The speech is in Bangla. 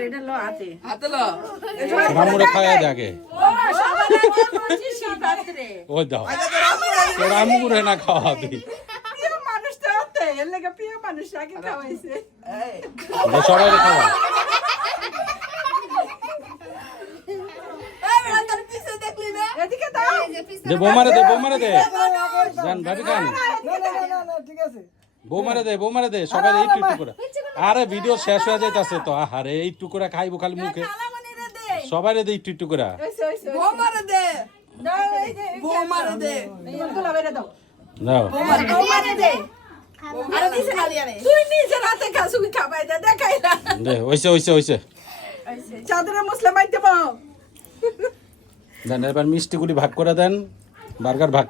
রেডি রামুরে খাওয়া যাকে ও দাও রামুরে না খাওয়া তুই সবাই খাওয়া দে বোমারে দে জান ভাবি খান বোমারে দে সবাই এই টুকু করে আরে ভিডিও শেষ হয়ে যাইতাছে তো আরে এই টুকুরা খাইবো খালি মুখে সবাই দে একটু একটু করে দাও দে হইছে চাদরে মুসলিম বাইতে পাও দেন এবার মিষ্টিগুলি ভাগ করে দেন বার্গার ভাগ